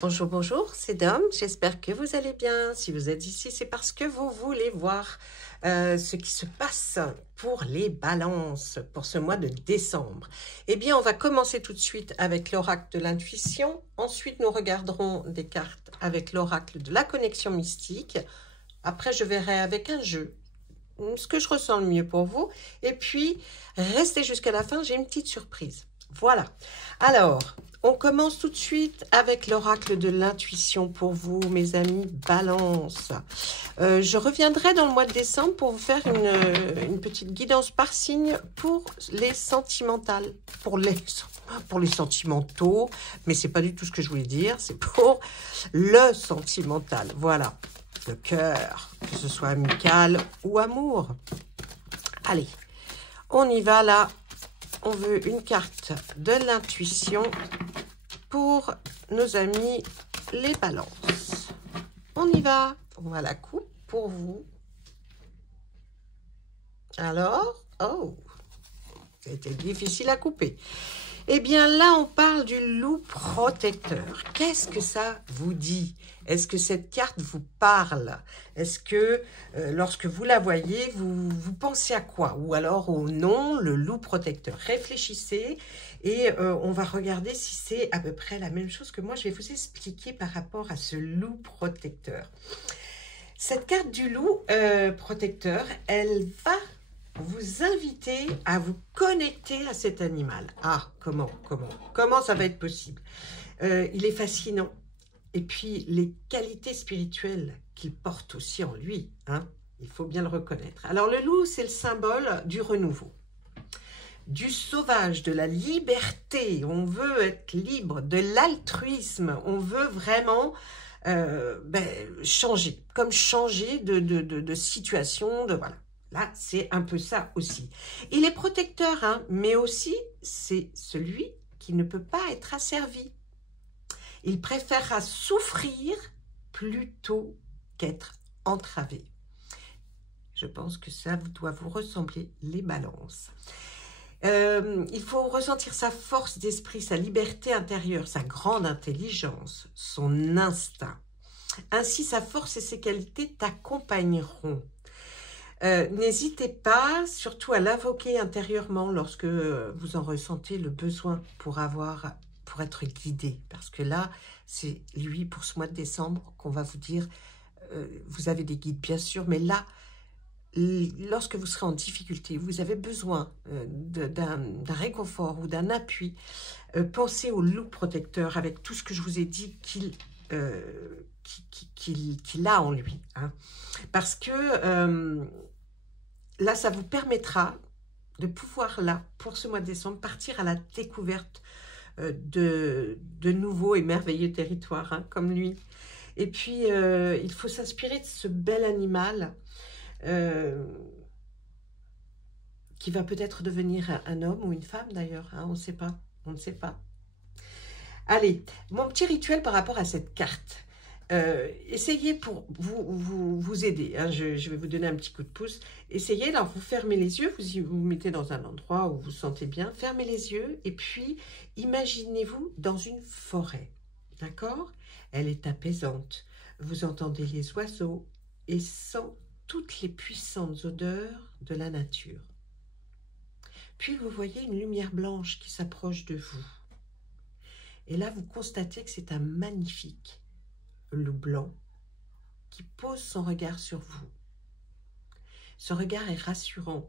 Bonjour, bonjour, c'est Dom. J'espère que vous allez bien. Si vous êtes ici, c'est parce que vous voulez voir ce qui se passe pour les balances pour ce mois de décembre. Eh bien, on va commencer tout de suite avec l'oracle de l'intuition. Ensuite, nous regarderons des cartes avec l'oracle de la connexion mystique. Après, je verrai avec un jeu ce que je ressens le mieux pour vous. Et puis, restez jusqu'à la fin, j'ai une petite surprise. Voilà. Alors, on commence tout de suite avec l'oracle de l'intuition pour vous, mes amis Balance. Je reviendrai dans le mois de décembre pour vous faire une petite guidance par signe pour les sentimentales, pour les sentimentaux, mais c'est pas du tout ce que je voulais dire, c'est pour le sentimental. Voilà, le cœur, que ce soit amical ou amour. Allez, on y va là. On veut une carte de l'intuition pour nos amis les balances. On y va. On va la coupe pour vous. Alors, oh, c'était difficile à couper. Eh bien là, on parle du loup protecteur. Qu'est-ce que ça vous dit? Est-ce que cette carte vous parle? Est-ce que lorsque vous la voyez, vous pensez à quoi? Ou alors au nom, le loup protecteur. Réfléchissez et on va regarder si c'est à peu près la même chose que moi. Je vais vous expliquer par rapport à ce loup protecteur. Cette carte du loup protecteur, elle va vous inviter à vous connecter à cet animal. Ah, comment ça va être possible? Il est fascinant. Et puis, les qualités spirituelles qu'il porte aussi en lui, hein, il faut bien le reconnaître. Alors, le loup, c'est le symbole du renouveau, du sauvage, de la liberté. On veut être libre, de l'altruisme. On veut vraiment changer, comme changer de situation, de voilà. Là, c'est un peu ça aussi. Il est protecteur, hein, mais aussi, c'est celui qui ne peut pas être asservi. Il préférera souffrir plutôt qu'être entravé. Je pense que ça doit vous ressembler, les balances. Il faut ressentir sa force d'esprit, sa liberté intérieure, sa grande intelligence, son instinct. Ainsi, sa force et ses qualités t'accompagneront. N'hésitez pas surtout à l'invoquer intérieurement lorsque vous en ressentez le besoin pour être guidé. Parce que là, c'est lui pour ce mois de décembre qu'on va vous dire, vous avez des guides bien sûr, mais là, lorsque vous serez en difficulté, vous avez besoin d'un réconfort ou d'un appui, pensez au loup protecteur avec tout ce que je vous ai dit qu'il a en lui. Hein. Parce que là, ça vous permettra de pouvoir, là, pour ce mois de décembre, partir à la découverte de nouveaux et merveilleux territoires, hein, comme lui. Et puis, il faut s'inspirer de ce bel animal qui va peut-être devenir un homme ou une femme, d'ailleurs. Hein, on ne sait pas. On ne sait pas. Allez, mon petit rituel par rapport à cette carte. Essayez pour vous aider, hein, je vais vous donner un petit coup de pouce. Essayez, alors vous fermez les yeux, vous mettez dans un endroit où vous vous sentez bien, fermez les yeux et puis imaginez-vous dans une forêt, d'accord? Elle est apaisante, vous entendez les oiseaux et sent toutes les puissantes odeurs de la nature. Puis vous voyez une lumière blanche qui s'approche de vous. Et là, vous constatez que c'est un magnifique loup blanc qui pose son regard sur vous. Ce regard est rassurant.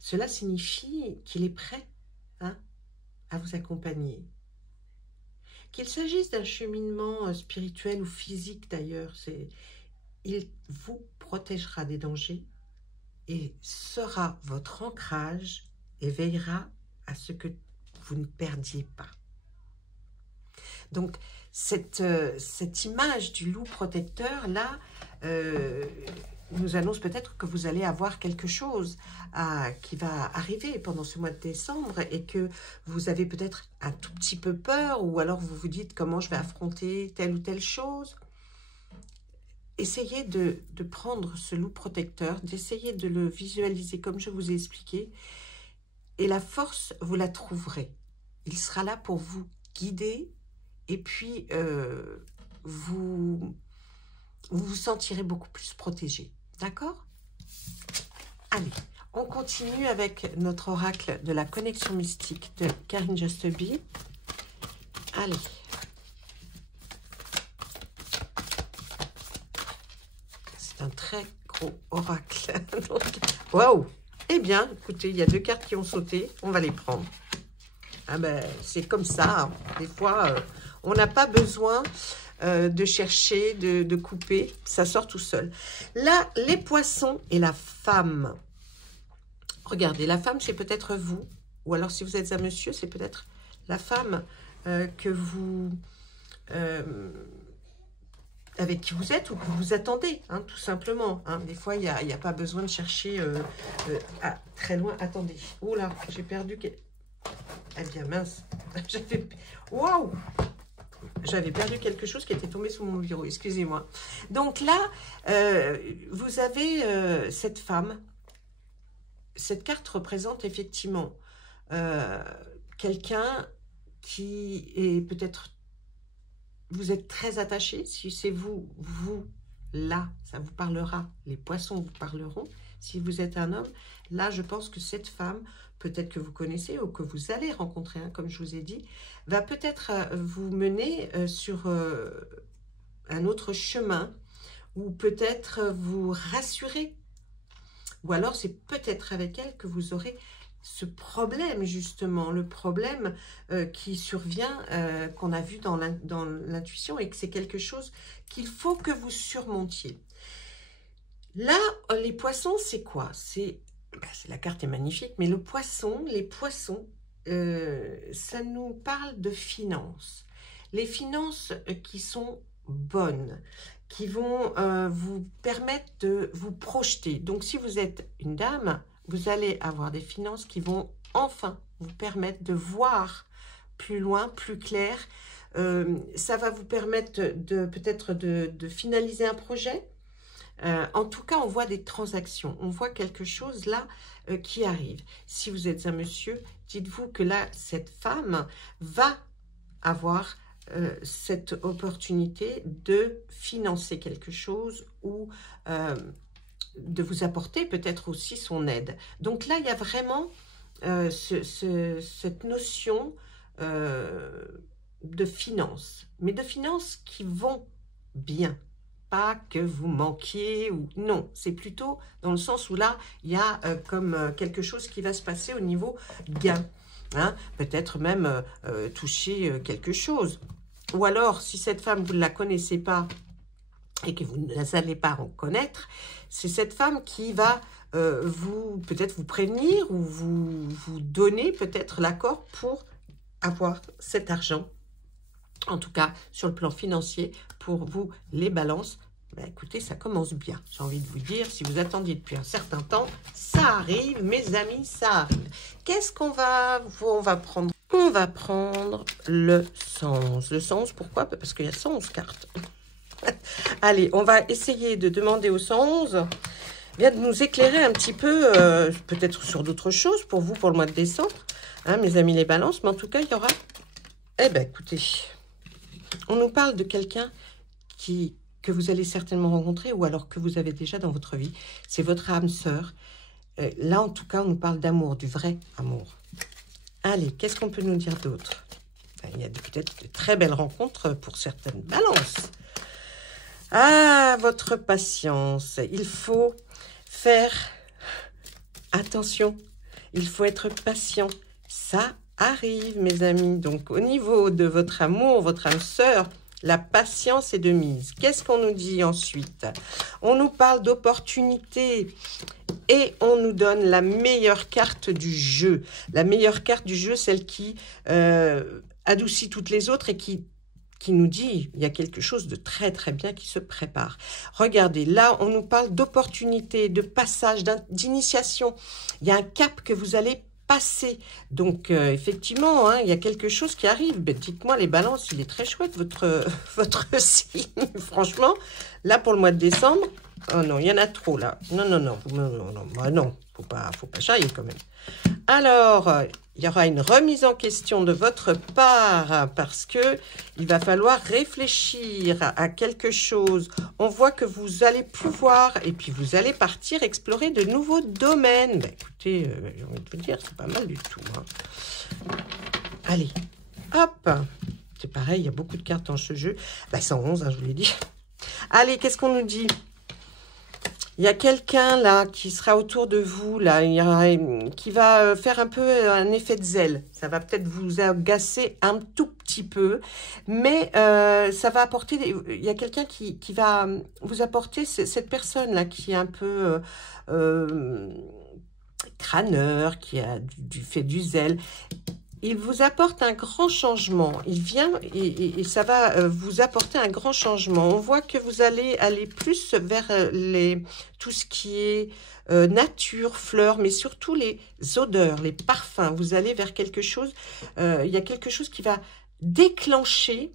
Cela signifie qu'il est prêt, hein, à vous accompagner. Qu'il s'agisse d'un cheminement spirituel ou physique d'ailleurs, il vous protégera des dangers et sera votre ancrage et veillera à ce que vous ne perdiez pas. Donc, cette image du loup protecteur, là, nous annonce peut-être que vous allez avoir quelque chose qui va arriver pendant ce mois de décembre et que vous avez peut-être un tout petit peu peur ou alors vous vous dites comment je vais affronter telle ou telle chose. Essayez de prendre ce loup protecteur, d'essayer de le visualiser comme je vous ai expliqué et la force, vous la trouverez. Il sera là pour vous guider et puis vous vous sentirez beaucoup plus protégé. D'accord? Allez, on continue avec notre oracle de la connexion mystique de Karine Just Be. Allez. C'est un très gros oracle. Waouh! Eh bien, écoutez, il y a 2 cartes qui ont sauté. On va les prendre. Ah ben, c'est comme ça. Hein. Des fois, on n'a pas besoin de chercher, de couper. Ça sort tout seul. Là, les poissons et la femme. Regardez, la femme, c'est peut-être vous. Ou alors, si vous êtes un monsieur, c'est peut-être la femme que vous... avec qui vous êtes ou que vous attendez, hein, tout simplement. Hein. Des fois, il n'y a pas besoin de chercher très loin. Attendez. Oh là, j'ai perdu... Eh bien, mince. Waouh! J'avais perdu quelque chose qui était tombé sur mon bureau. Excusez-moi. Donc là, vous avez cette femme. Cette carte représente effectivement quelqu'un qui est peut-être... Vous êtes très attaché. Si c'est vous, là, ça vous parlera. Les poissons vous parleront. Si vous êtes un homme, là, je pense que cette femme, peut-être que vous connaissez ou que vous allez rencontrer, hein, comme je vous ai dit, va peut-être vous mener sur un autre chemin ou peut-être vous rassurer. Ou alors, c'est peut-être avec elle que vous aurez ce problème, justement, le problème qui survient, qu'on a vu dans l'intuition et que c'est quelque chose qu'il faut que vous surmontiez. Là, les poissons, c'est quoi? La carte est magnifique, mais les poissons, ça nous parle de finances. Les finances qui sont bonnes, qui vont vous permettre de vous projeter. Donc, si vous êtes une dame, vous allez avoir des finances qui vont enfin vous permettre de voir plus loin, plus clair. Ça va vous permettre peut-être de finaliser un projet. En tout cas, on voit des transactions. On voit quelque chose là qui arrive. Si vous êtes un monsieur, dites-vous que là, cette femme va avoir cette opportunité de financer quelque chose ou de vous apporter peut-être aussi son aide. Donc là, il y a vraiment cette notion de finances, mais de finances qui vont bien. Pas que vous manquiez, ou non, c'est plutôt dans le sens où là, il y a comme quelque chose qui va se passer au niveau gain. Hein? Peut-être même toucher quelque chose. Ou alors, si cette femme, vous ne la connaissez pas et que vous ne allez pas en connaître, c'est cette femme qui va peut-être vous prévenir ou vous donner peut-être l'accord pour avoir cet argent. En tout cas, sur le plan financier, pour vous, les balances, ben écoutez, ça commence bien. J'ai envie de vous dire, si vous attendiez depuis un certain temps, ça arrive, mes amis, ça arrive. Qu'est-ce qu'on va prendre? On va prendre le sens. Le sens, pourquoi? Parce qu'il y a 111 cartes. Allez, on va essayer de demander au sens bien de nous éclairer un petit peu, peut-être sur d'autres choses pour vous, pour le mois de décembre, hein, mes amis les balances. Mais en tout cas, il y aura... Eh bien, écoutez... On nous parle de quelqu'un que vous allez certainement rencontrer ou alors que vous avez déjà dans votre vie. C'est votre âme sœur. Là, en tout cas, on nous parle d'amour, du vrai amour. Allez, qu'est-ce qu'on peut nous dire d'autre? Il y a peut-être de très belles rencontres pour certaines balances. Ah, votre patience. Il faut faire attention. Il faut être patient. Ça arrive, mes amis. Donc, au niveau de votre amour, votre âme sœur, la patience est de mise. Qu'est-ce qu'on nous dit ensuite? On nous parle d'opportunité et on nous donne la meilleure carte du jeu. La meilleure carte du jeu, celle qui adoucit toutes les autres et qui nous dit il y a quelque chose de très très bien qui se prépare. Regardez, là, on nous parle d'opportunité, de passage, d'initiation. Il y a un cap que vous allez passer. Donc, effectivement, hein, il y a quelque chose qui arrive. Ben, dites-moi, les balances, il est très chouette, votre signe. Franchement, là, pour le mois de décembre, oh non, il y en a trop, là. Non, non, non. Non, non, non, non, faut pas charrier, quand même. Alors, il y aura une remise en question de votre part parce que il va falloir réfléchir à quelque chose. On voit que vous allez pouvoir et puis vous allez partir explorer de nouveaux domaines. Ben, écoutez, j'ai envie de vous dire, c'est pas mal du tout. Hein. Allez, hop. C'est pareil, il y a beaucoup de cartes dans ce jeu. Ben, 111, hein, je vous l'ai dit. Allez, qu'est-ce qu'on nous dit ? Il y a quelqu'un là qui sera autour de vous, là, qui va faire un peu un effet de zèle. Ça va peut-être vous agacer un tout petit peu, mais ça va apporter... Il y a quelqu'un qui va vous apporter cette personne-là qui est un peu crâneur, qui a fait du zèle. Il vous apporte un grand changement. Il vient et ça va vous apporter un grand changement. On voit que vous allez aller plus vers tout ce qui est nature, fleurs, mais surtout les odeurs, les parfums. Vous allez vers quelque chose, il y a quelque chose qui va déclencher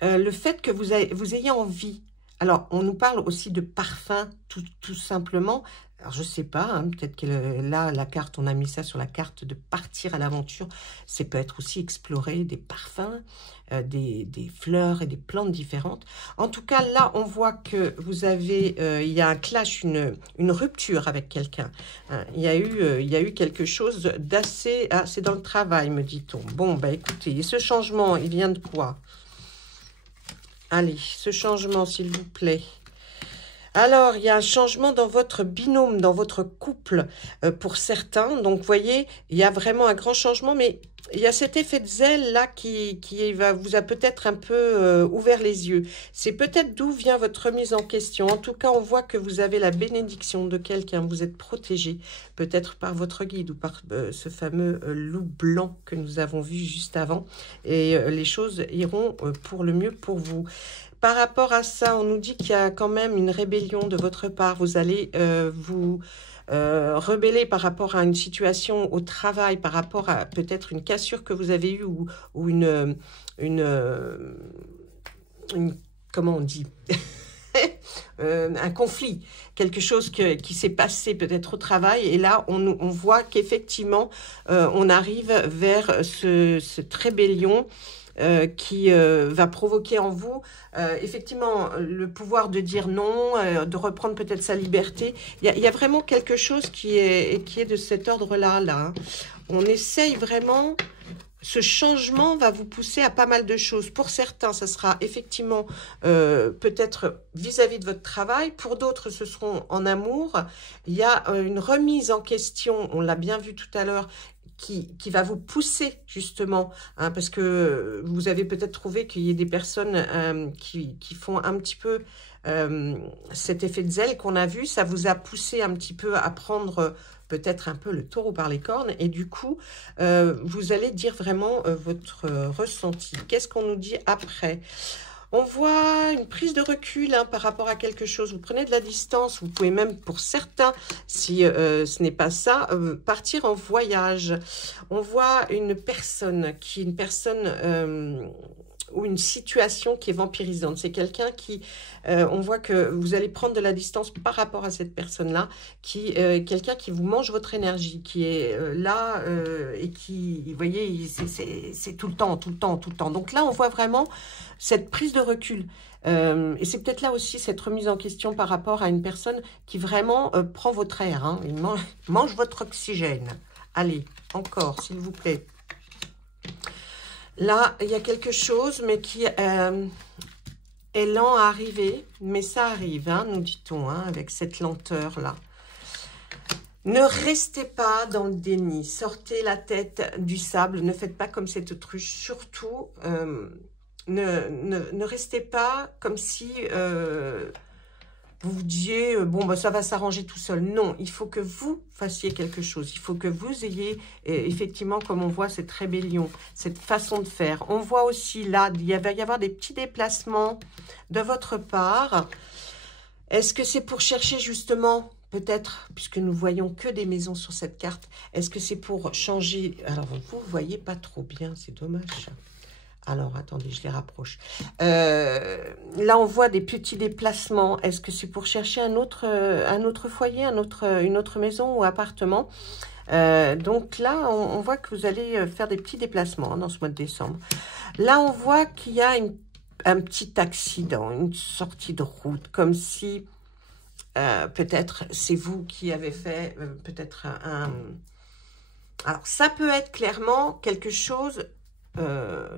le fait que vous ayez envie. Alors, on nous parle aussi de parfum, tout simplement. Alors, je ne sais pas, hein, peut-être que là, la carte, on a mis ça sur la carte de partir à l'aventure. Ça peut être aussi explorer des parfums, des fleurs et des plantes différentes. En tout cas, là, on voit que vous avez, il y a un clash, une rupture avec quelqu'un. Hein, il y a eu quelque chose d'assez... Ah, c'est dans le travail, me dit-on. Bon, bah écoutez, et ce changement, il vient de quoi? Allez, ce changement, s'il vous plaît. Alors, il y a un changement dans votre binôme, dans votre couple, pour certains. Donc, vous voyez, il y a vraiment un grand changement, mais il y a cet effet de zèle là qui vous a peut-être un peu ouvert les yeux. C'est peut-être d'où vient votre remise en question. En tout cas, on voit que vous avez la bénédiction de quelqu'un. Vous êtes protégé, peut-être par votre guide ou par ce fameux loup blanc que nous avons vu juste avant. Et les choses iront pour le mieux pour vous. Par rapport à ça, on nous dit qu'il y a quand même une rébellion de votre part. Vous allez vous rebeller par rapport à une situation au travail, par rapport à peut-être une cassure que vous avez eue ou comment on dit un conflit, quelque chose qui s'est passé peut-être au travail. Et là, on voit qu'effectivement, on arrive vers cette rébellion qui va provoquer en vous effectivement le pouvoir de dire non, de reprendre peut-être sa liberté. Il y a vraiment quelque chose qui est de cet ordre-là. Hein. On essaye vraiment... Ce changement va vous pousser à pas mal de choses. Pour certains, ça sera effectivement peut-être vis-à-vis de votre travail. Pour d'autres, ce seront en amour. Il y a une remise en question, on l'a bien vu tout à l'heure, qui va vous pousser justement, hein, parce que vous avez peut-être trouvé qu'il y ait des personnes qui font un petit peu cet effet de zèle qu'on a vu. Ça vous a poussé un petit peu à prendre peut-être un peu le taureau par les cornes, et du coup, vous allez dire vraiment votre ressenti. Qu'est-ce qu'on nous dit après ? On voit une prise de recul hein, par rapport à quelque chose. Vous prenez de la distance. Vous pouvez même, pour certains, si ce n'est pas ça, partir en voyage. On voit une personne qui est une personne... ou une situation qui est vampirisante. C'est quelqu'un qui, on voit que vous allez prendre de la distance par rapport à cette personne-là, quelqu'un qui vous mange votre énergie, qui est là et qui, vous voyez, c'est tout le temps, tout le temps, tout le temps. Donc là, on voit vraiment cette prise de recul. Et c'est peut-être là aussi cette remise en question par rapport à une personne qui vraiment prend votre air, hein, il mange votre oxygène. Allez, encore, s'il vous plaît. Là, il y a quelque chose, mais qui est lent à arriver. Mais ça arrive, hein, nous dit-on, hein, avec cette lenteur-là. Ne restez pas dans le déni. Sortez la tête du sable. Ne faites pas comme cette autruche. Surtout, ne restez pas comme si... vous vous disiez, bon, bah, ça va s'arranger tout seul. Non, il faut que vous fassiez quelque chose. Il faut que vous ayez, effectivement, comme on voit, cette rébellion, cette façon de faire. On voit aussi, là, il va y avoir des petits déplacements de votre part. Est-ce que c'est pour chercher, justement, peut-être, puisque nous voyons que des maisons sur cette carte, est-ce que c'est pour changer... Alors, vous ne voyez pas trop bien, c'est dommage. Alors, attendez, je les rapproche. Là, on voit des petits déplacements. Est-ce que c'est pour chercher un autre foyer, une autre maison ou appartement? Donc là, on voit que vous allez faire des petits déplacements hein, dans ce mois de décembre. Là, on voit qu'il y a un petit accident, une sortie de route, comme si peut-être c'est vous qui avez fait peut-être un... Alors, ça peut être clairement quelque chose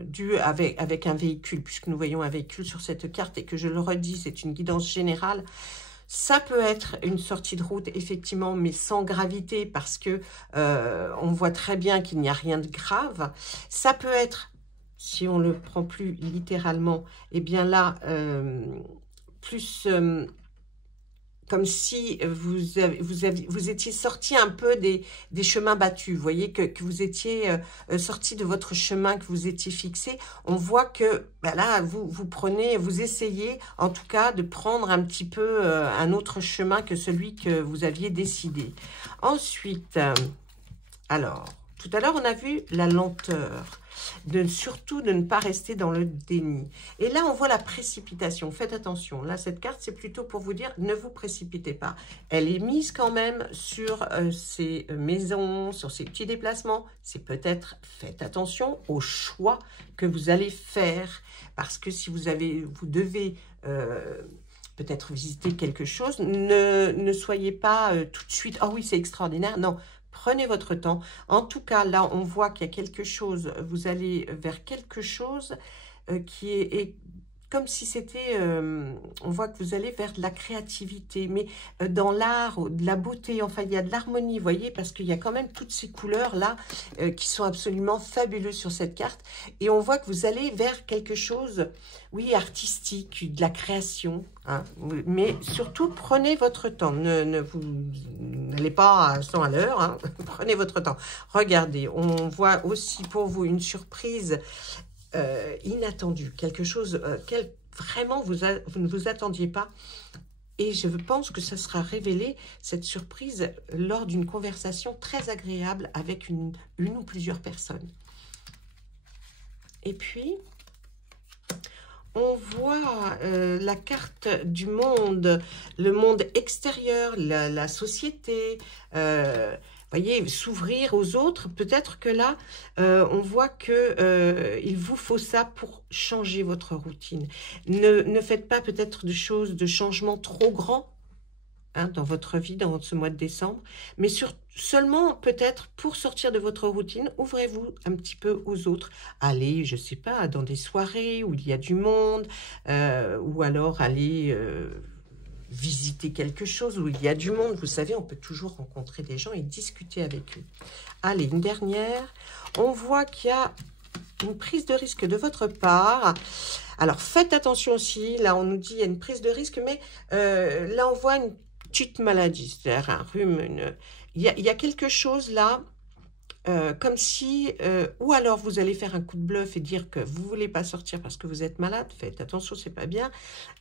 dû avec un véhicule, puisque nous voyons un véhicule sur cette carte et que je le redis, c'est une guidance générale. Ça peut être une sortie de route, effectivement, mais sans gravité, parce que on voit très bien qu'il n'y a rien de grave. Ça peut être, si on le prend plus littéralement, eh bien là, plus... comme si vous étiez sorti un peu des chemins battus. Vous voyez que vous étiez sorti de votre chemin que vous étiez fixé. On voit que ben là, vous essayez en tout cas de prendre un petit peu un autre chemin que celui que vous aviez décidé. Ensuite, alors, tout à l'heure, on a vu la lenteur. Surtout de ne pas rester dans le déni. Et là, on voit la précipitation. Faites attention. Là, cette carte, c'est plutôt pour vous dire, ne vous précipitez pas. Elle est mise quand même sur ces maisons, sur ces petits déplacements. C'est peut-être, faites attention aux choix que vous allez faire. Parce que si vous devez... peut-être visiter quelque chose, ne soyez pas tout de suite, « Oh oui, c'est extraordinaire ». Non, prenez votre temps. En tout cas, là, on voit qu'il y a quelque chose, vous allez vers quelque chose qui est comme si c'était, on voit que vous allez vers de la créativité, mais dans l'art, de la beauté, enfin, il y a de l'harmonie, vous voyez, parce qu'il y a quand même toutes ces couleurs-là qui sont absolument fabuleuses sur cette carte. Et on voit que vous allez vers quelque chose, oui, artistique, de la création, hein, mais surtout, prenez votre temps. N'allez pas à 100 à l'heure, hein, prenez votre temps. Regardez, on voit aussi pour vous une surprise inattendu, quelque chose vraiment vous ne vous attendiez pas. Et je pense que ça sera révélé, cette surprise, lors d'une conversation très agréable avec une ou plusieurs personnes. Et puis, on voit la carte du monde, le monde extérieur, la société, voyez, s'ouvrir aux autres. Peut-être que là, on voit que il vous faut ça pour changer votre routine. Ne faites pas peut-être de changements trop grands hein, dans votre vie, dans ce mois de décembre, mais seulement peut-être pour sortir de votre routine, ouvrez-vous un petit peu aux autres. Allez, je ne sais pas, dans des soirées où il y a du monde, ou alors allez... visiter quelque chose où il y a du monde. Vous savez, on peut toujours rencontrer des gens et discuter avec eux. Allez, une dernière. On voit qu'il y a une prise de risque de votre part. Alors, faites attention aussi. Là, on nous dit qu'il y a une prise de risque, mais là, on voit une petite maladie, c'est-à-dire un rhume. Il y a quelque chose là, comme si, ou alors vous allez faire un coup de bluff et dire que vous ne voulez pas sortir parce que vous êtes malade, faites attention, c'est pas bien,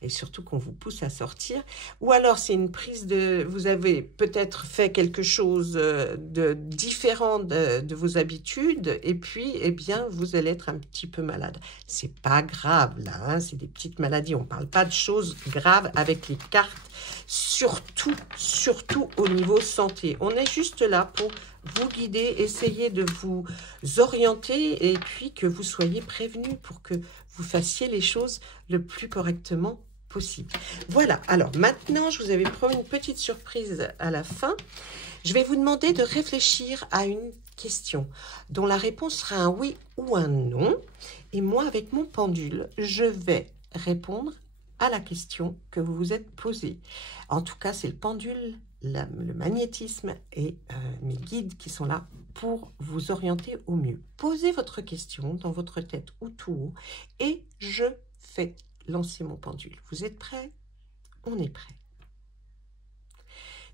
et surtout qu'on vous pousse à sortir, ou alors c'est une prise de, vous avez peut-être fait quelque chose de différent de vos habitudes, et puis, eh bien, vous allez être un petit peu malade. C'est pas grave, là, hein, c'est des petites maladies, on parle pas de choses graves avec les cartes, surtout au niveau santé. On est juste là pour vous guider, essayer de vous orienter et puis que vous soyez prévenus pour que vous fassiez les choses le plus correctement possible. Voilà, alors maintenant, je vous avais promis une petite surprise à la fin. Je vais vous demander de réfléchir à une question dont la réponse sera un oui ou un non. Et moi, avec mon pendule, je vais répondre à la question que vous vous êtes posée. En tout cas, c'est le pendule, le magnétisme et mes guides qui sont là pour vous orienter au mieux. Posez votre question dans votre tête ou tout haut et je fais lancer mon pendule. Vous êtes prêts? On est prêts.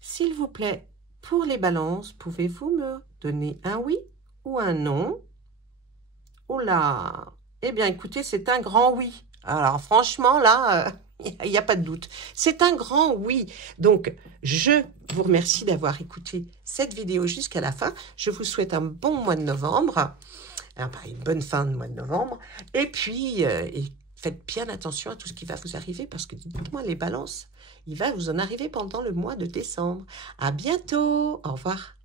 S'il vous plaît, pour les balances, pouvez-vous me donner un oui ou un non? Oh là! Eh bien, écoutez, c'est un grand oui. Alors, franchement, là... il n'y a pas de doute. C'est un grand oui. Donc, je vous remercie d'avoir écouté cette vidéo jusqu'à la fin. Je vous souhaite un bon mois de novembre, une bonne fin de mois de novembre. Et puis, faites bien attention à tout ce qui va vous arriver parce que, dites-moi, les balances, il va vous en arriver pendant le mois de décembre. À bientôt. Au revoir.